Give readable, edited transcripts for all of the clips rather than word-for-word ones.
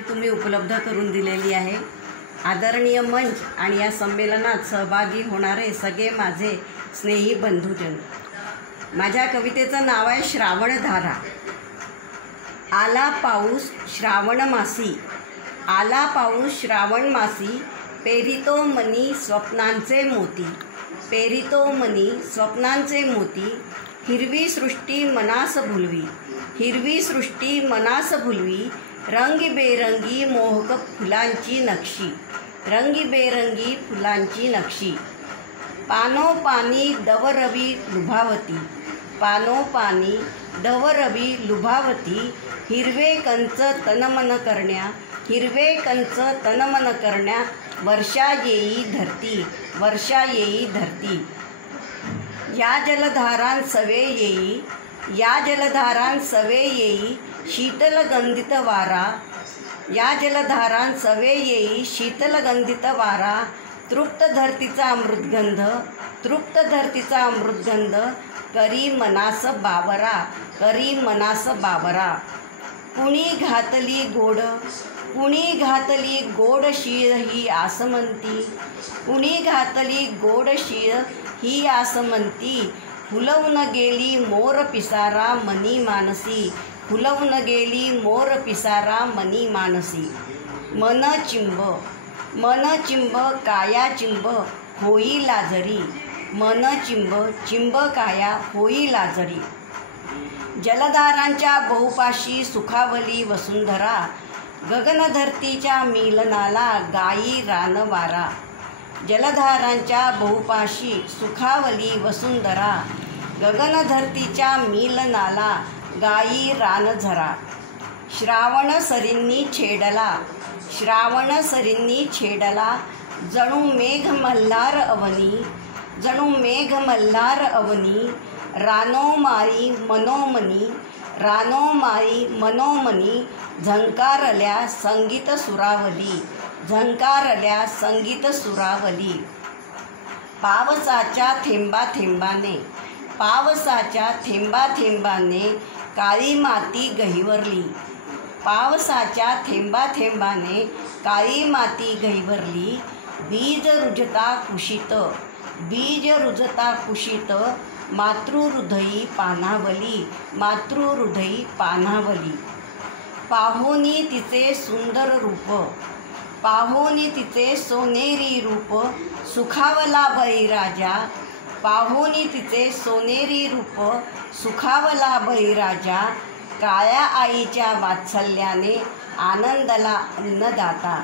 तुम्ही उपलब्ध करून दिलेली आहे। आदरणीय मंच आणि या संमेलनात सहभागी होणारे सगळे माझे स्नेही बंधुजन, माझ्या कवितेचं नाव आहे श्रावणधारा। आला पाऊस श्रावण मासी, आला पाऊस श्रावण मासी, पेरितो मनी स्वप्नांचे मोती, पेरितो मनी स्वप्नांचे मोती। हिरवी सृष्टी मनास भुलवी, हिरवी सृष्टी मनास भुलवी, रंगीबेरंगी मोहक फुलांची नक्षी, रंगीबेरंगी फुलांची नक्षी। पानोपानी दवरवी लुभावती, पानोपानी दवरवी लुभावती, हिरवे कंच तनमन करण्या, हिरवे कंच तनमन करण्या, वर्षा येई धरती, वर्षा येई धरती। या जलधारां सवे येई, या जलधारां सवे येई, शीतल गंधित वारा, या जलधारां सवे येई, शीतल गंधित वारा। तृप्त धरतीचा अमृतगंध, तृप्त धरतीचा अमृतगंध, करी मनास बावरा, करी मनास बावरा। कुणी घातली गोड, कुणी घातली गोड शीळ ही आसमंती, कुणी घातली गोड शीळ ही आसमंती। फुलवून गेली मोर पिसारा मनी मानसी, फुलवून गेली मोर पिसारा मनी मानसी। मन चिंब, मन चिंब काया चिंब होई लाजरी, मन चिंब चिंब काया होई लाजरी। जलधारांच्या बहुपाशी सुखावली वसुंधरा, गगनधरतीच्या मिलनाला गाई रानवारा। जलधारांच्या बहुपाशी सुखावली वसुंधरा, गगनधरतीच्या मिलनाला गाई रानझरा। श्रावण सरींनी छेडला, श्रावण सरींनी छेडला, जणू मेघ मल्हार अवनी, जणू मेघ मल्हार अवनी। रानोमाळी मनोमनी, रानोमाळी मनोमनी, झंकारल्या संगीत सुरावली, झंकारल्या संगीत सुरावली। पावसाच्या थेंबा थेंबाने, पावसाच्या थेंबा थेंबाने, काळी माती गहिवरली, पावसाच्या थेंबा थेंबाने, काळी माती गहिवरली। बीज रुजता कुशीत, बीज रुजता कुशीत, मातृहृदयी पाणावली, मातृहृदयी पाणावली। पाहोनी तिचे सुंदर रूप, पाहोनी तिचे सोनेरी रूप, सुखावला बळीराजा, पाहोनी तिचे सोनेरी रूप, सुखावला बळीराजा। काळ्या आईच्या वात्सल्याने आनंदला अन्नदाता,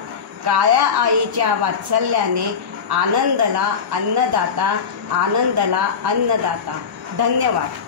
काळ्या आईच्या वात्सल्याने आनंदला अन्नदाता, आनंदला अन्नदाता। धन्यवाद।